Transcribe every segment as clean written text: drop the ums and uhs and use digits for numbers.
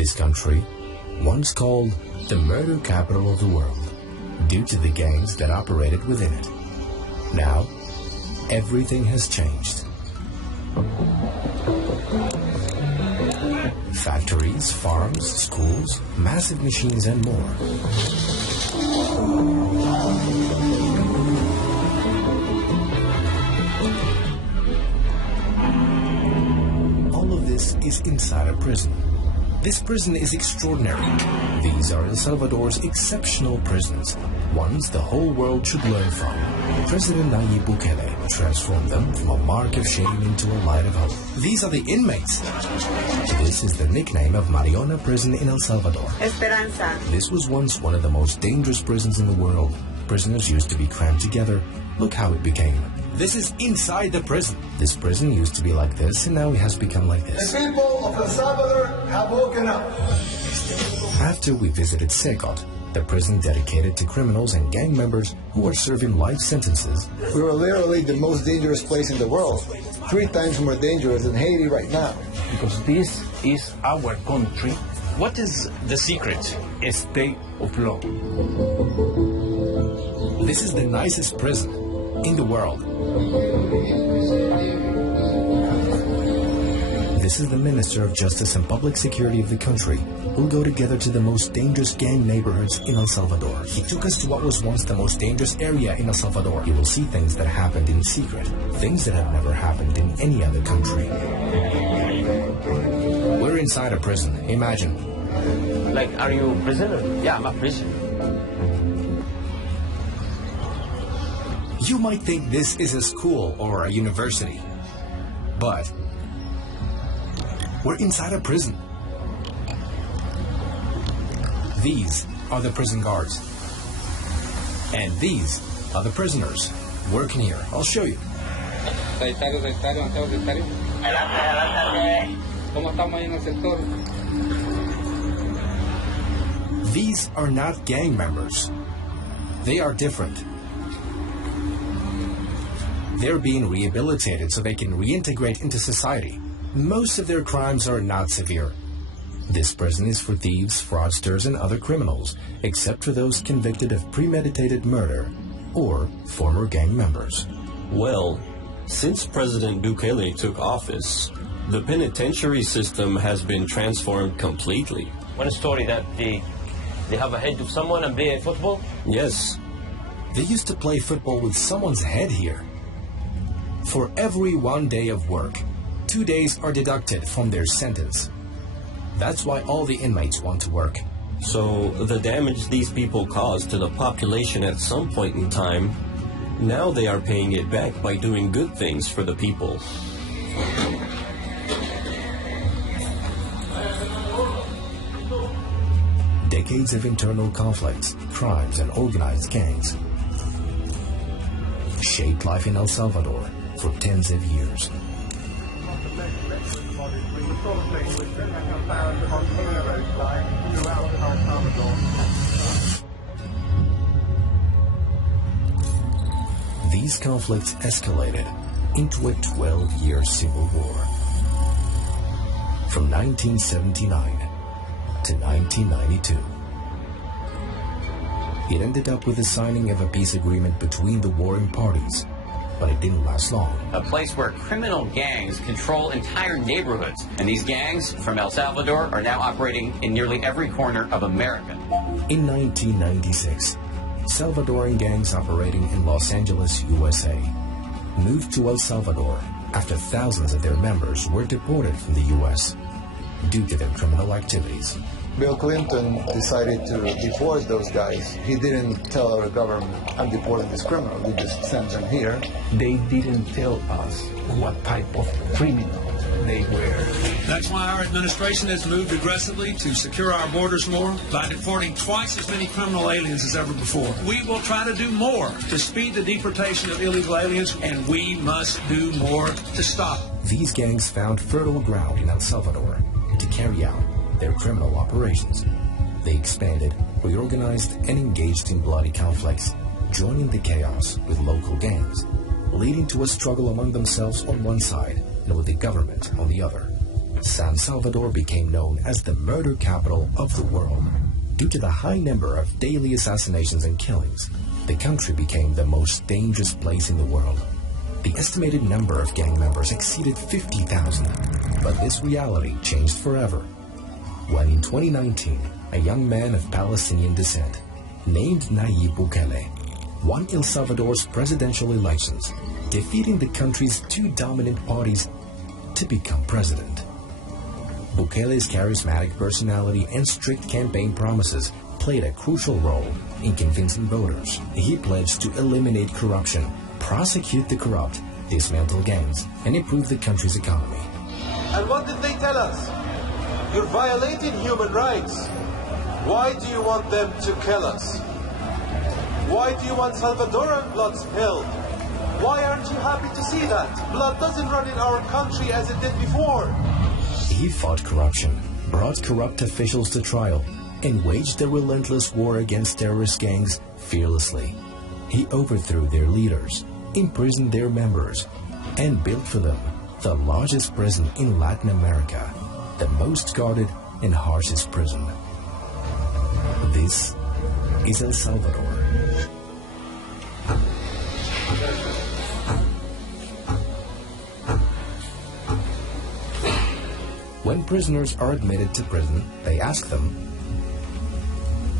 This country, once called the murder capital of the world, due to the gangs that operated within it. Now, everything has changed. Factories, farms, schools, massive machines, and more. All of this is inside a prison. This prison is extraordinary. These are El Salvador's exceptional prisons, ones the whole world should learn from. President Nayib Bukele transformed them from a mark of shame into a light of hope. These are the inmates. This is the nickname of Mariona Prison in El Salvador. Esperanza. This was once one of the most dangerous prisons in the world. Prisoners used to be crammed together. Look how it became. This is inside the prison. This prison used to be like this, and now it has become like this. The people of El Salvador have woken up. After we visited CECOT, the prison dedicated to criminals and gang members who are serving life sentences. We were literally the most dangerous place in the world. 3 times more dangerous than Haiti right now. Because this is our country. What is the secret? A state of law. This is the nicest prison in the world. This is the Minister of Justice and Public Security of the country, who'll go together to the most dangerous gang neighborhoods in El Salvador. He took us to what was once the most dangerous area in El Salvador. You will see things that happened in secret, things that have never happened in any other country. We're inside a prison, imagine. Like, are you a prisoner? Yeah, I'm a prisoner. You might think this is a school or a university, but we're inside a prison. These are the prison guards. And these are the prisoners working here. I'll show you. These are not gang members. They are different. They're being rehabilitated so they can reintegrate into society. Most of their crimes are not severe. This prison is for thieves, fraudsters, and other criminals, except for those convicted of premeditated murder or former gang members. Well, since President Bukele took office, the penitentiary system has been transformed completely. One story that they have a head of someone and play football? Yes. They used to play football with someone's head here. For every 1 day of work, 2 days are deducted from their sentence. That's why all the inmates want to work. So the damage these people caused to the population at some point in time, now they are paying it back by doing good things for the people. Decades of internal conflicts, crimes, and organized gangs shaped life in El Salvador for tens of years. These conflicts escalated into a 12-year civil war. From 1979 to 1992. It ended up with the signing of a peace agreement between the warring parties, but it didn't last long. A place where criminal gangs control entire neighborhoods. And these gangs from El Salvador are now operating in nearly every corner of America. In 1996, Salvadoran gangs operating in Los Angeles, USA, moved to El Salvador after thousands of their members were deported from the US due to their criminal activities. Bill Clinton decided to deport those guys. He didn't tell our government, I'm deporting this criminal. He just sent them here. They didn't tell us what type of criminal they were. That's why our administration has moved aggressively to secure our borders more by deporting twice as many criminal aliens as ever before. We will try to do more to speed the deportation of illegal aliens, and we must do more to stop. These gangs found fertile ground in El Salvador to carry out their criminal operations. They expanded, reorganized, and engaged in bloody conflicts, joining the chaos with local gangs, leading to a struggle among themselves on one side and with the government on the other. San Salvador became known as the murder capital of the world. Due to the high number of daily assassinations and killings, the country became the most dangerous place in the world. The estimated number of gang members exceeded 50,000, but this reality changed forever when in 2019, a young man of Palestinian descent named Nayib Bukele won El Salvador's presidential elections, defeating the country's two dominant parties to become president. Bukele's charismatic personality and strict campaign promises played a crucial role in convincing voters. He pledged to eliminate corruption, prosecute the corrupt, dismantle gangs, and improve the country's economy. And what did they tell us? You're violating human rights. Why do you want them to kill us? Why do you want Salvadoran blood spilled? Why aren't you happy to see that? Blood doesn't run in our country as it did before. He fought corruption, brought corrupt officials to trial, and waged a relentless war against terrorist gangs fearlessly. He overthrew their leaders, imprisoned their members, and built for them the largest prison in Latin America, the most guarded and harshest prison. This is El Salvador. When prisoners are admitted to prison, they ask them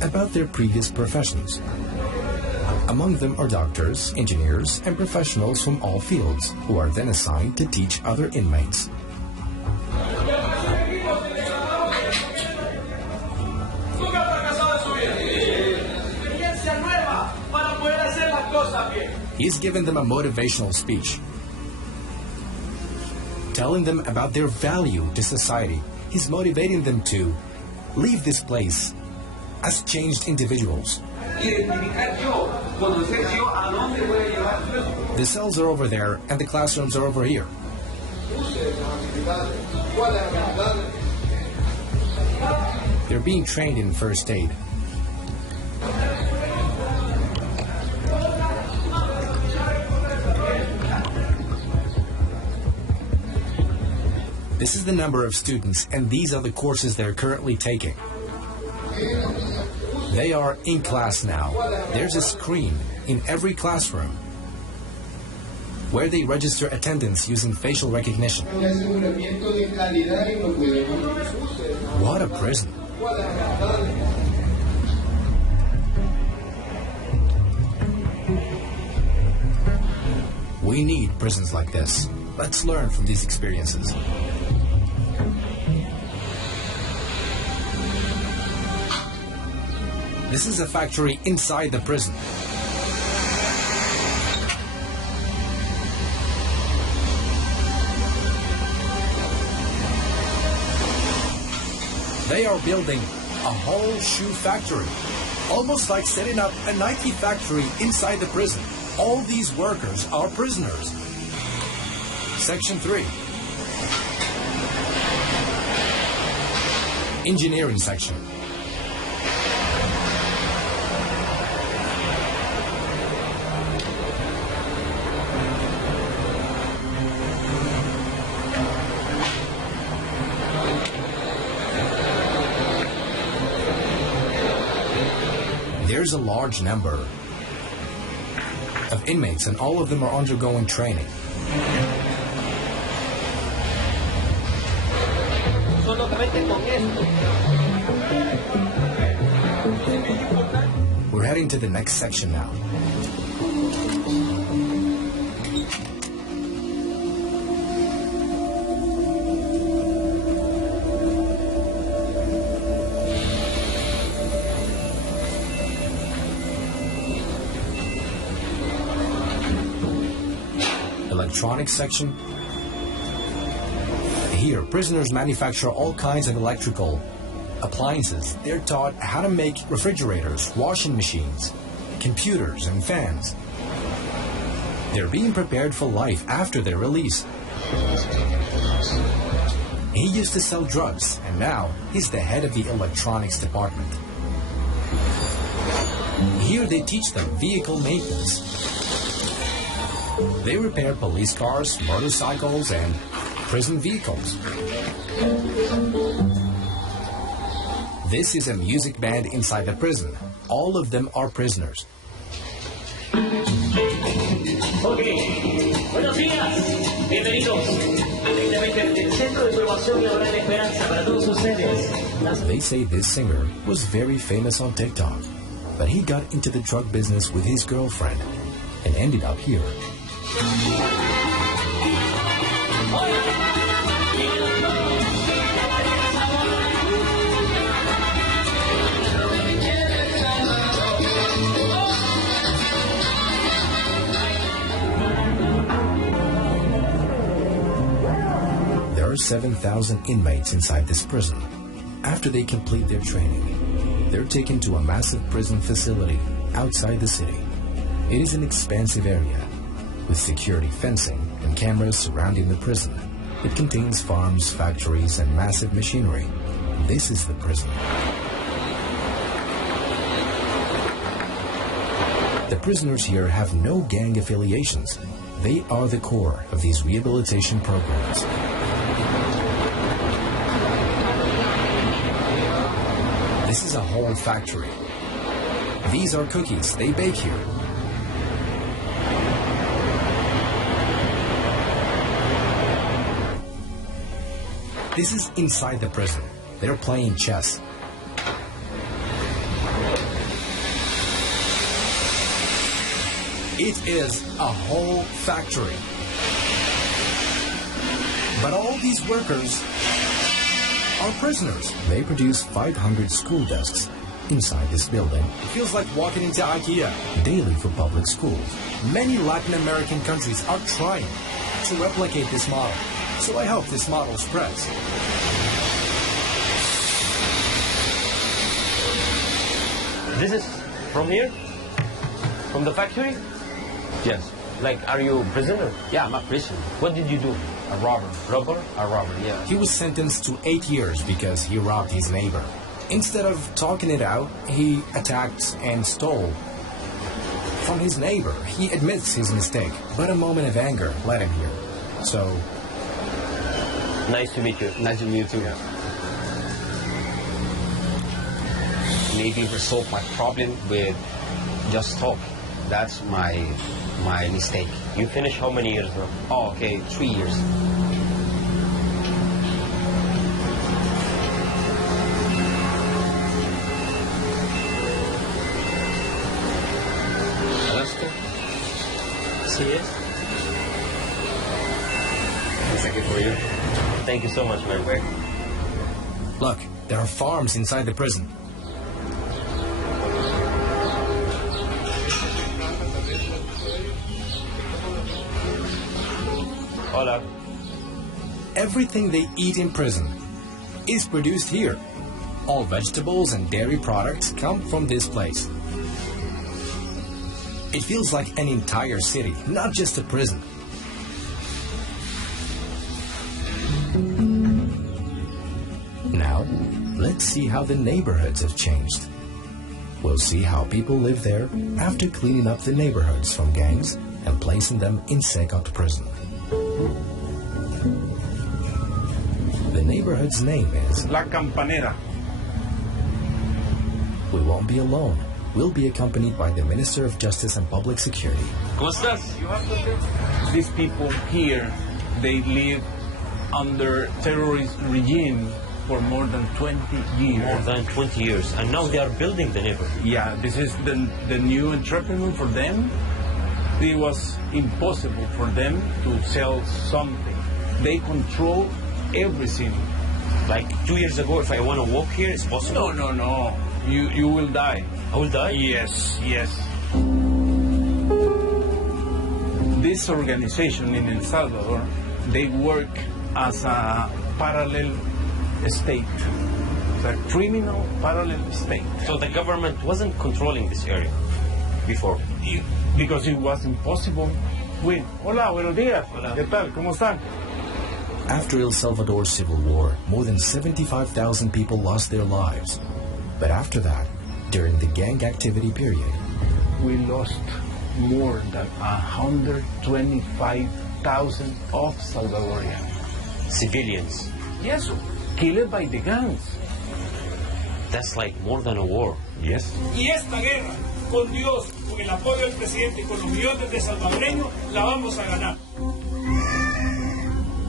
about their previous professions. Among them are doctors, engineers, and professionals from all fields, who are then assigned to teach other inmates. He's given them a motivational speech, telling them about their value to society. He's motivating them to leave this place as changed individuals. The cells are over there and the classrooms are over here. They're being trained in first aid. This is the number of students, and these are the courses they're currently taking. They are in class now. There's a screen in every classroom where they register attendance using facial recognition. What a prison. We need prisons like this. Let's learn from these experiences. This is a factory inside the prison. They are building a whole shoe factory, almost like setting up a Nike factory inside the prison. All these workers are prisoners. Section 3. Engineering section. There's a large number of inmates, and all of them are undergoing training. We're heading to the next section now. Electronics section. Here, prisoners manufacture all kinds of electrical appliances. They're taught how to make refrigerators, washing machines, computers, and fans. They're being prepared for life after their release. He used to sell drugs, and now he's the head of the electronics department. Here they teach them vehicle maintenance. They repair police cars, motorcycles, and prison vehicles. This is a music band inside the prison. All of them are prisoners. Okay, buenos días, bienvenidos directamente del Centro de Formación Laboral de Esperanza para todos ustedes. They say this singer was very famous on TikTok, but he got into the drug business with his girlfriend and ended up here. There are 7,000 inmates inside this prison. After they complete their training, they're taken to a massive prison facility outside the city. It is an expansive area with security fencing and cameras surrounding the prison. It contains farms, factories, and massive machinery. This is the prison. The prisoners here have no gang affiliations. They are the core of these rehabilitation programs. This is a whole factory. These are cookies they bake here. This is inside the prison. They're playing chess. It is a whole factory. But all these workers are prisoners. They produce 500 school desks inside this building. It feels like walking into IKEA. Daily for public schools. Many Latin American countries are trying to replicate this model. So I hope this model spreads. This is from here? From the factory? Yes. Like, are you a prisoner? Yeah, I'm a prisoner. What did you do? A robber. Robber? A robber, yeah. He was sentenced to 8 years because he robbed his neighbor. Instead of talking it out, he attacked and stole from his neighbor. He admits his mistake, but a moment of anger led him here. So... Nice to meet you. Nice to meet you too. Yeah. Maybe resolve my problem with just talk. That's my mistake. You finish how many years now? Oh, okay, 3 years. Alaska? CS? Thank you for you. Thank you so much, man. Look, there are farms inside the prison. Hola. Everything they eat in prison is produced here. All vegetables and dairy products come from this place. It feels like an entire city, not just a prison. Now, let's see how the neighborhoods have changed. We'll see how people live there after cleaning up the neighborhoods from gangs and placing them in CECOT prison. The neighborhood's name is La Campanera. We won't be alone. We'll be accompanied by the Minister of Justice and Public Security. ¿Cómo estás? These people here, they live under terrorist regime for more than 20 years. More than 20 years. And now they are building the neighborhood. Yeah, this is the new entrepreneur for them. It was impossible for them to sell something. They control everything. Like 2 years ago, if I want to walk here, it's possible? No. You will die. I will die? Yes. This organization in El Salvador, they work as a parallel state. It's a criminal parallel state. So the government wasn't controlling this area before? Because it was impossible. Wait, hola, buenos días. Hola. ¿Qué tal? ¿Cómo están? After El Salvador's civil war, more than 75,000 people lost their lives. But after that, during the gang activity period, We lost more than 125,000 of Salvadorians. Civilians. Yes, killed by the gangs. That's like more than a war. Yes. Y esta guerra, con Dios, con el apoyo del presidente y con los millones de salvadoreños, la vamos a ganar.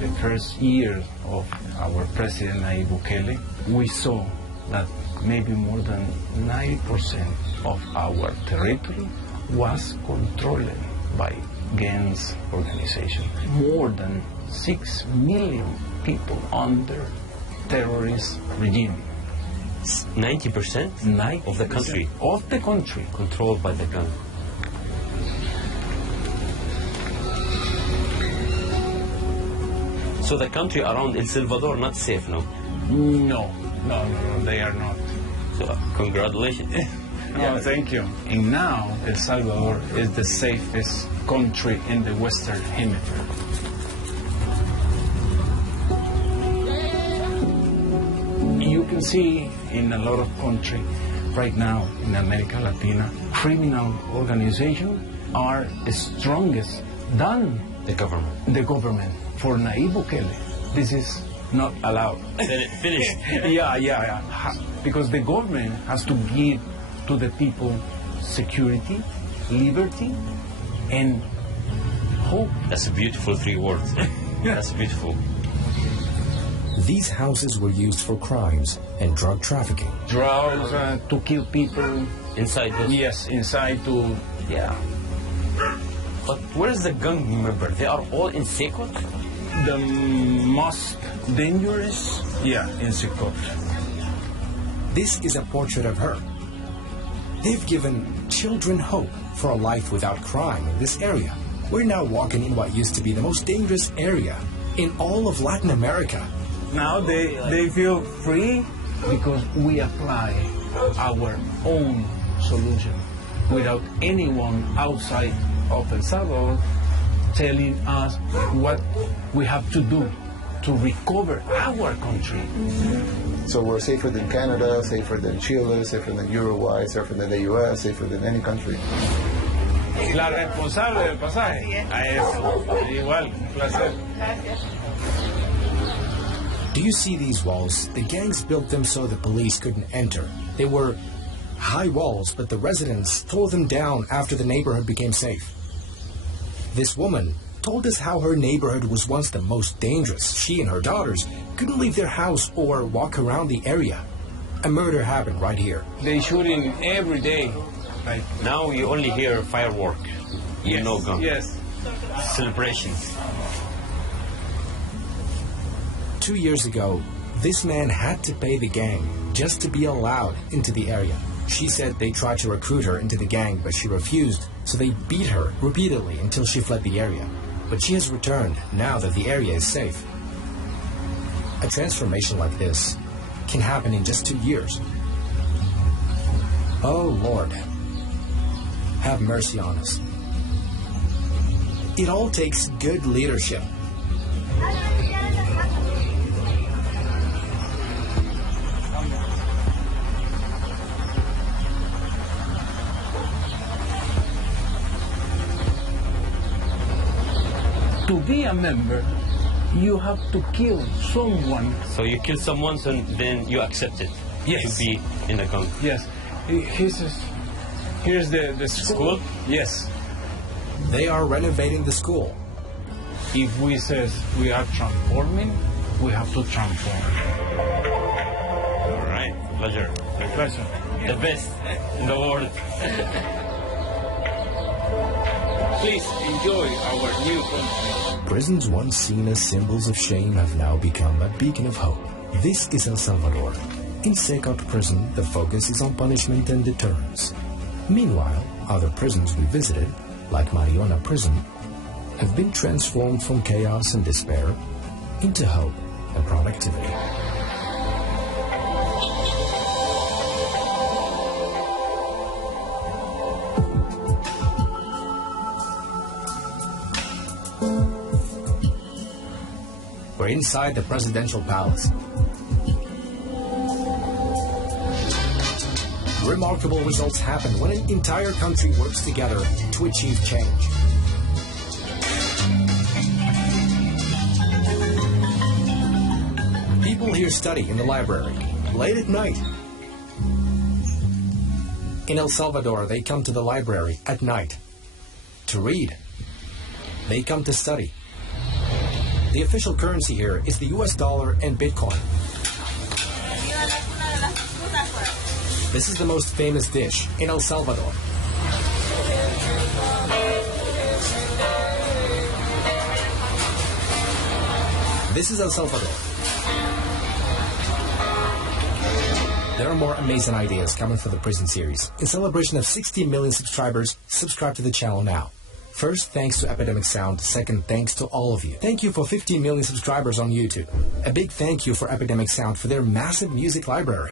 The first year of our president Nayib Bukele, we saw that maybe more than 90% of our territory was controlled by gangs organization. More than 6 million people under terrorist regime. 90% of the country. Of the country. Controlled by the gang. So the country around El Salvador not safe now? No, they are not. So congratulations. No, thank you. And now El Salvador is the safest country in the Western Hemisphere. You can see in a lot of countries right now in America Latina, criminal organizations are the strongest than the government. The government. For Nayib Bukele, this is not allowed. Finished. Yeah. Because the government has to give to the people security, liberty, and hope. That's a beautiful 3 words. That's beautiful. These houses were used for crimes and drug trafficking. Drugs, to kill people. Inside this? Yes, inside to, yeah. But where is the gang member? They are all in CECOT? The most dangerous, in CECOT. This is a portrait of her. They've given children hope for a life without crime in this area. We're now walking in what used to be the most dangerous area in all of Latin America. Now they feel free because we apply our own solution without anyone outside of El Salvador telling us what we have to do to recover our country. So we're safer than Canada, safer than Chile, safer than Uruguay, safer than the US, safer than any country. La responsable del pasaje. A eso. Igual, un placer. Do you see these walls? The gangs built them so the police couldn't enter. They were high walls, but the residents tore them down after the neighborhood became safe. This woman told us how her neighborhood was once the most dangerous. She and her daughters couldn't leave their house or walk around the area. A murder happened right here. They shooting every day. Right. Now you only hear firework. You know gun. Yes. Celebrations. 2 years ago, this man had to pay the gang just to be allowed into the area. She said they tried to recruit her into the gang, but she refused, so they beat her repeatedly until she fled the area. But she has returned now that the area is safe. A transformation like this can happen in just 2 years. Oh, Lord, have mercy on us. It all takes good leadership. To be a member, you have to kill someone. So you kill someone, so then you accept it. Yes. To be in the gang. Yes. Here's the school. Yes. They are renovating the school. If we says we are transforming, we have to transform. All right. Pleasure. Pleasure. The best in the world. Please enjoy our new country. Prisons once seen as symbols of shame have now become a beacon of hope. This is El Salvador. In CECOT prison, the focus is on punishment and deterrence. Meanwhile, other prisons we visited, like Mariona Prison, have been transformed from chaos and despair into hope and productivity. We're inside the presidential palace. Remarkable results happen when an entire country works together to achieve change. People here study in the library, late at night. In El Salvador, they come to the library at night to read. They come to study. The official currency here is the US dollar and Bitcoin. This is the most famous dish in El Salvador. This is El Salvador. There are more amazing ideas coming for the prison series. In celebration of 60 million subscribers, subscribe to the channel now. First, thanks to Epidemic Sound. Second, thanks to all of you. Thank you for 15 million subscribers on YouTube. A big thank you for Epidemic Sound for their massive music library.